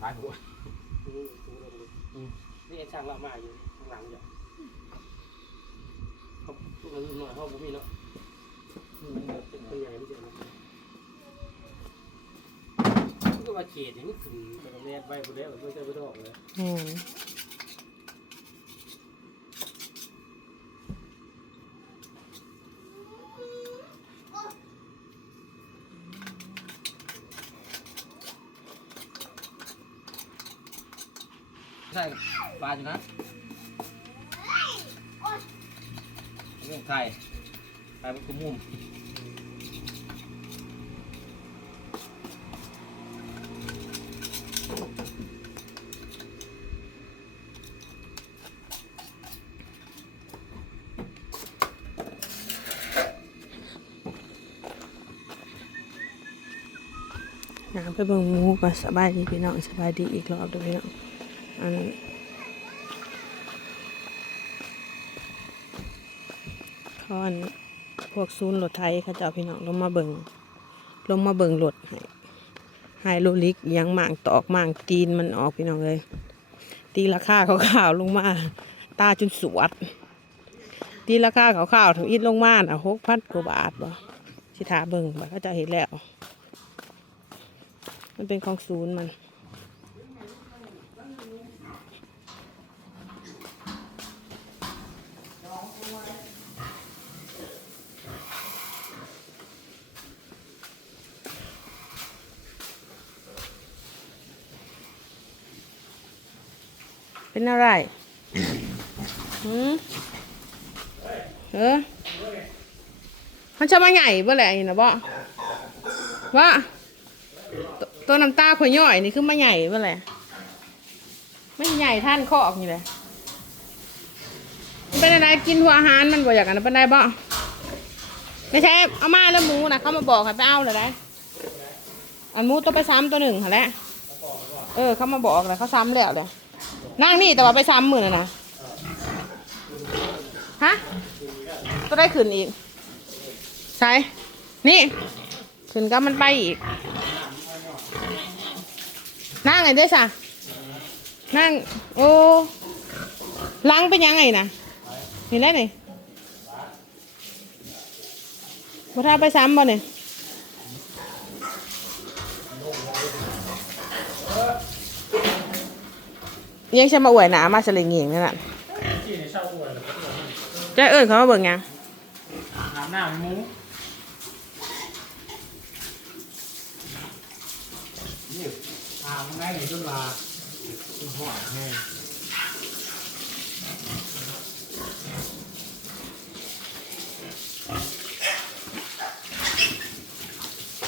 ท้ายหัวอืมถูลงเลยนี่ไอ้ช่างละมาอยู่ข้างหลังอยู่เขาพวกนั้นรุ่นหน่อยเขาบ่มีเนาะมันเป็นตัวใหญ่ไม่ใช่เนาะมันก็มาเขตอย่างนี้ขึ้นกระเม็ดใบบุเรศไม่ใช่ไม่ต้องออกเลย อืมใช่ปลาอยู่นะเรื่องไข่ไข่เป็นกุมุมหาไปเบิ่งหมูก็สบายดีพี่น้องสบายดีอีกรอบเด้อพี่น้อง อันเขาอันพวกซูนรถไทยเขาเจ้าพี่น้องลงมาเบิงลงมาเบิงรถให้ไฮโลลิกยังหมางตอกหมางตีนมันออกพี่น้องเลย ตีราคาเขาข่าวๆลงมา ตาจนสวด ตีราคาเขาข่าวๆถึงอิดลงมาอะหกพันกว่าบาทบ่สิถาเบิงบ่เขาจะเห็นแล้ว มันเป็นของศูนย์มัน เป็นอะไรหืมเออมันจะมาใหญ่บ่แหละนี่นะบ่ว่าตัวน้ำตาข่อยย่อยนี่คือมาใหญ่เมื่อไหร่ไม่ใหญ่ท่านคอกนี่แหละเป็นอะไรกินหัวอาหารมันบ่อยากกันนเป็นไรบ่ไม่ใช่เอามาแล้วหมูนะเขามาบอกให้ไปเอาเลยได้อันหมูตัวไปซ้ำตัวหนึ่งค่ะแหละเออเขามาบอกเลยเขาซ้ำแล้วเลย นั่งนี่แต่ว่าไปซ้ำหมือนนะฮะตัวได้ขึ้นอีก ใช่ นี่ขึ้นก็มันไปอีก นั่งไงเด้อจ้ะนั่ง โอ้ล้างเป็นยังไงนะเห็นได้ไหนบ่ท่าไปซ้ำบ่เนี่ย ยังจะมาอวยหนามาสลิงเงียงนั่นน่ะที่ในเช่าอ้วนเลยเจ้าเอิญเขามาเบิ่งยังน้ำหน้าหมูอ่ามันได้ในต้นลาหัวแห้ง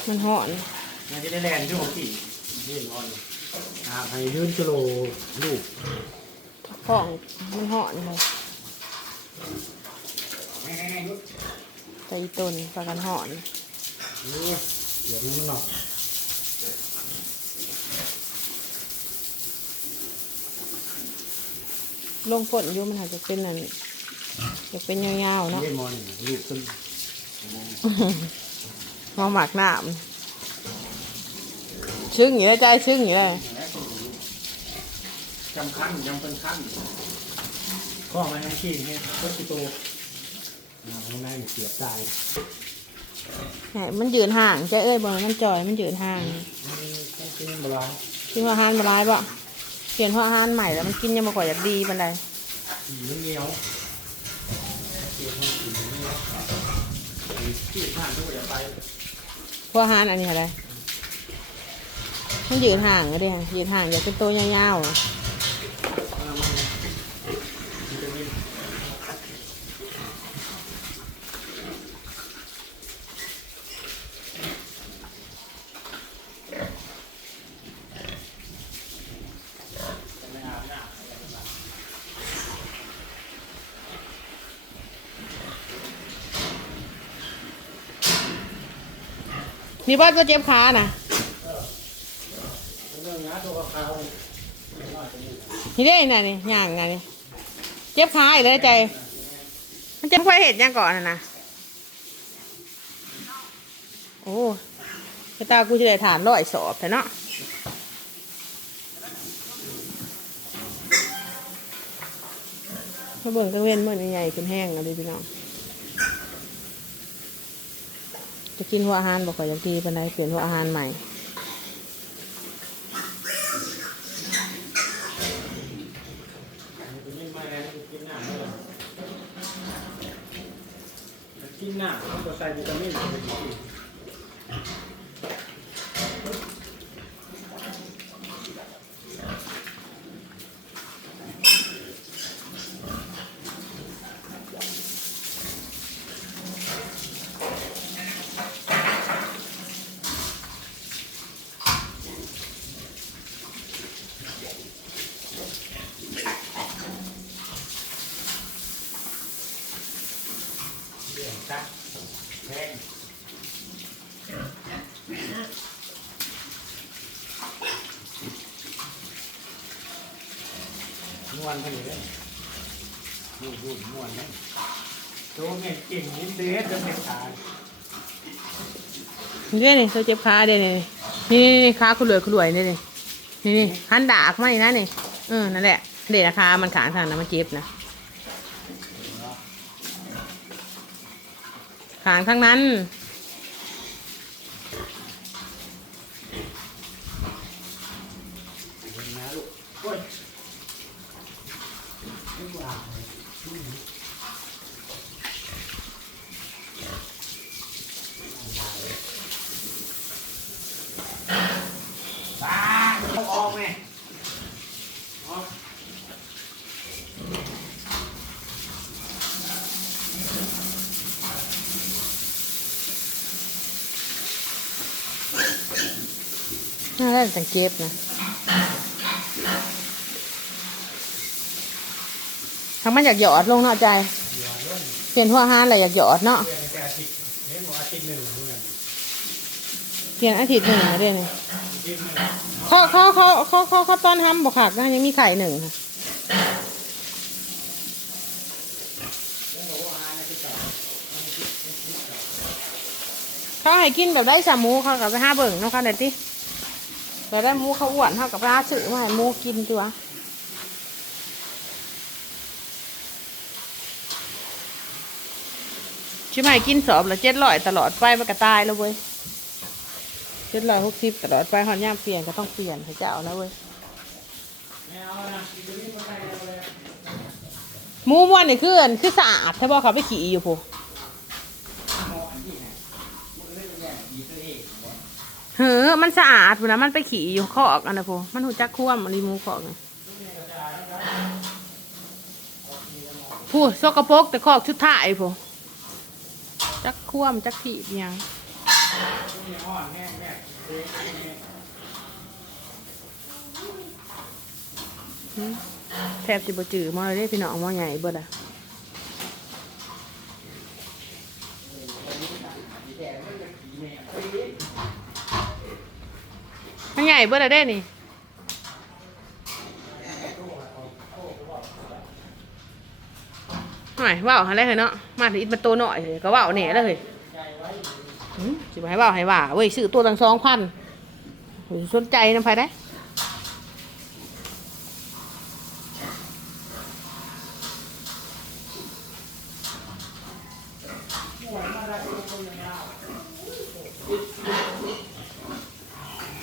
มันหอนมันจะได้แลนด์ที่หัวขี่นี่นอน อ่าให้ยื่นกิโลลูกของมันหอนเลยแต่อีตนปลากันหอนนี่เดี๋ยวมันหนอกลงฝนอยู่มันอาจจะเป็นอันจะเป็นยาวๆเนาะนี่มอนลูกต้นมองหมากหนามชึ่งอย่างนี้ใจชึ่งอย่างนี้เลยจำคันจำเป็นคันข้อมันให้ขี้ให้รถกิโตอ่าข้างในเสียบใจไหนมันยืนห่างใจเอ้ยบอมันจอยมันยืนห่างต้องกินบลากินหัวอาหารมาร้ายปะเปลี่ยนหัวอาหารใหม่แล้วมันกินยังมาก่อยากดีปันใดสีเหนียวเสียบมันสีเหนียวขี้ผ่านทุกอย่างไปหัวอาหารอันนี้อะไรมันยืนห่างเลยดิยืนห่างอยากเป็นตัวยาวๆ นี่บ้านก็เจ็บขานะนี่ได้น่ะนี่ย่างน่ะนี่เจ็บขาอีกเลยใจ มันจะค่อยเห็นยังก่อนนะโอ้ยตากูจะได้ฐานร้อยสอบแต่เนาะมาเบิ่งกังเว้นเมื่อใหญ่ๆขึ้นแห้งกันเลยพี่น้อง จะกินหัวอาหารบอกก่อนอย่างทีปันไดเปลี่ยนหัวอาหารใหม่กินไม่แล้กินหน้าเลยกินหน้ามันก็ใส่วิตามินไปกิน วนพอดีเลยลูกลูมวนเลยโตเม่เก่งนิดเดียวจะเป็นขาเด้นี่เขาเจ็บขาเด้นี่นี่นี่นี่ขาคุณรวยคุณรวยนี่นี่นี่นี่หันดากมาอีกนะนี่เออนั่นแหละเด็กราคามันขางทางนะมันเจ็บนะขางทั้งนั้น เห็นนะลูกโอ้ยไม่ว่าเลยบ้าเอาออกไหมออก น่าจะจังเจ็บนะทางมันอยากหยอดลงเนาะใจ เปลี่ยนหัวอาหารอะไรอยากหยอดเนาะเพื่อนแต่ยนอาทิตย์หนึ่งเพื่อนเปลี่ยนอาทิตย์หนึ่งเด้นี่อาทิตย์หนึ่งเขาเขาเขาเขาเขาเขาตอนทำบอกขากนะยังมีไข่หนึ่งค่ะเขาให้กินแบบได้สามูเขากับไปห้าเบิ่งเนาะค่ะเด็ดดิ เราได้หมูเขาอ้วนเขากับไปห้าซื้อมาห้หมูกินตัวชิมให้กินสอบละเจ็ดร้อยตลอดไปมันก็ตายแล้วเว้ยเจ็ดร้อยหกสิบตลอดไปหอนย่ามเปลี่ยนก็ต้องเปลี่ยนให้เจ้าแล้วเว้ยม่เอานะอีกตัวนี้มาใส่เอาเลยหมูม้วนนี่คืออันคือสะอาดใช่ป่ะเขาไปขี่อยู่ผู้ หมออันนี้นะมันเล่นแย่ดีตัวเอง เฮ้อมันสะอาดพุ่นนะมันไปขี่อยู่คอกอันนะผู้มันหูจักคว่ำมันรีมูคอกไงผู้สกปรกแต่คอกชุดท่ายผู้จักคว่ำจักขี่ยังแทบจะบ่จือมาเลยเด้พี่น้องมาใหญ่เบิดอะ มันใหญ่เบิดอะเด้นี่หน่อยว่าวอะไรเหรอเนาะ มาถึงอินประตูหน่อยก็ว่าวเนี่ยแล้วเลยหืมสิบให้ว่าวให้ว่าเว้ยซื้อตัวตั้งสองพันสนใจน้ำไผได้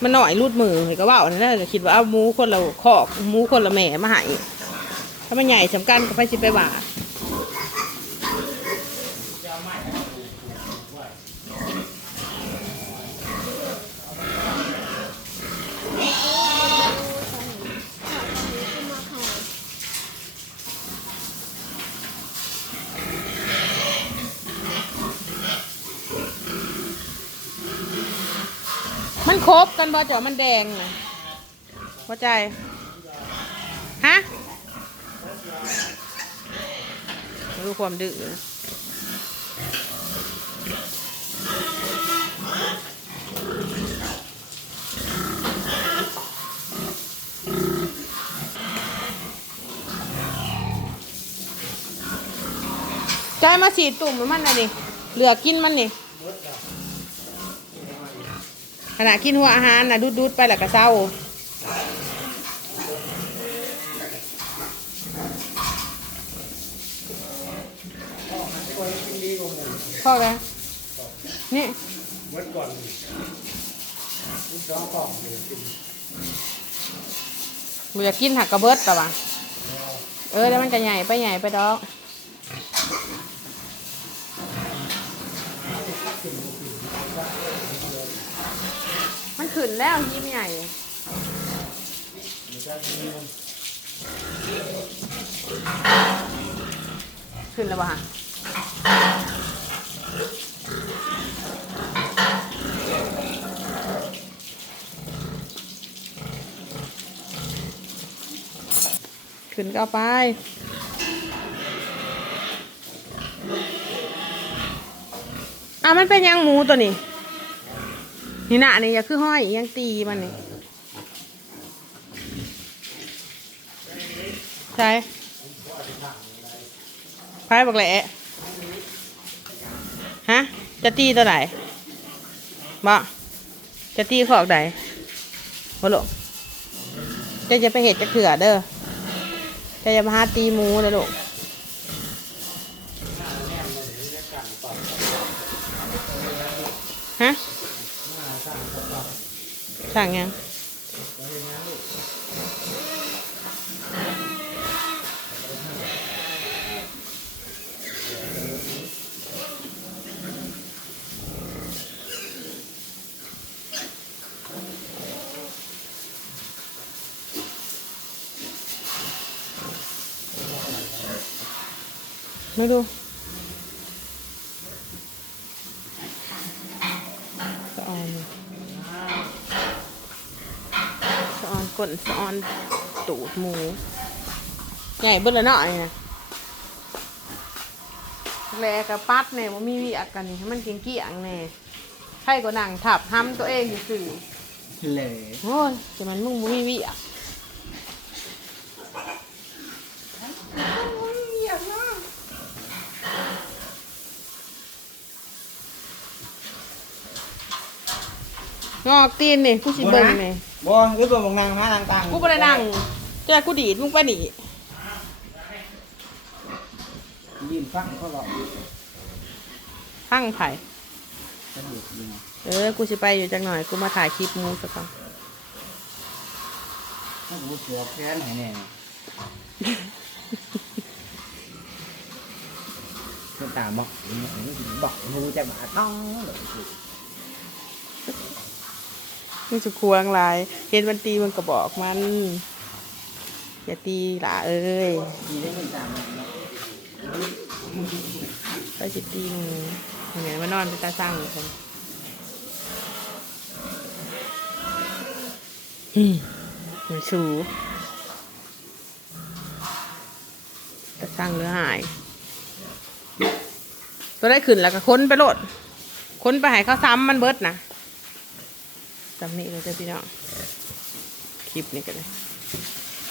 มันหน่อยรูดมือเห็นก็ว่าอันั่นแหละคิดว่าเอาหมูคนเราขอกหมูคนละแหม่มาให้ถ้ามันใหญ่สำคัญก็ไปชิไปว่า จะเอาไม้ให้ดูดูไว้ มันครบกันบ่เจ้ามันแดงนะเข้าใจ ฮะรู้ความดื้อใจมาสีดตุ่มมันน่ะนี่เหลือกินมันนี่ ขณะกินหัวอาหารนะดูดๆไปแหละกระเซ้าพ่อไกนี่เมื่อก่อนลูกน้องกล่อยากจะกินหักกระเบิดแต่ว่าเออแล้วมันจะใหญ่ไปใหญ่ไปดอก ขึ้นแล้วยิ้มใหญ่ขึ้นแล้วป่ะขึ้นก็ไปอะมันเป็นยังหมูตัวนี้ นี่นะนี่อย่าคือห้อยยังตีมันนี่ใช่พายบอกแหละฮะ จะตีตัวไหนบ่จะตีขอกไหนบ่ลูกจะจะไปเห็ดจะเขือเด้อจะจะมาหาตีหมูเด้อลูกฮะ สั่งยังไม่ดูสะออนสะออน ก้นสะออนตูดหมู ใหญ่เบิ้ลละเนาะนี่นะแลกับปัดเนี่ยว่ามีวิอักกันนี่ให้มันเกี่ยงเกี่ยงๆแน่ใครก็นั่งทับห้ำตัวเองอยู่สื่อเหล่โอ้ยจะมันมึงบ่มีวิอักงอกตีนนี่กูสิเบิ่งนี่ บ่หรือบ่มองนางมาทางต่างกูบ่ได้นั่งเจ้ากูดีดมึงไปหนียืนฟังเขาบอกทั้งไผ่จะหยุดยิงเออ กูสิไปอยู่จังหน่อย กูมาถ่ายคลิปหมูสักก่อนถ้ากูสวมแขนให้แน่เพื่อนตาบอกบอกมูจะมาต้องเลย มึงจะควงหลาย เห็นมันตีมันก็บอกมัน อย่าตีหล่าเอ้ยได้เงินตามมาเนะไปสิตีมึงเหมือนมานอนเป็นตาสร้างคนอืมมันสูตาสร้างเรือหาย ตัวได้ขึ้นแล้วก็ค้นไปโลดค้นไปให้เขาซ้ำมันเบิดนะ จำนีเลยจ้ะพี่น้องคลิปนี้กันเลย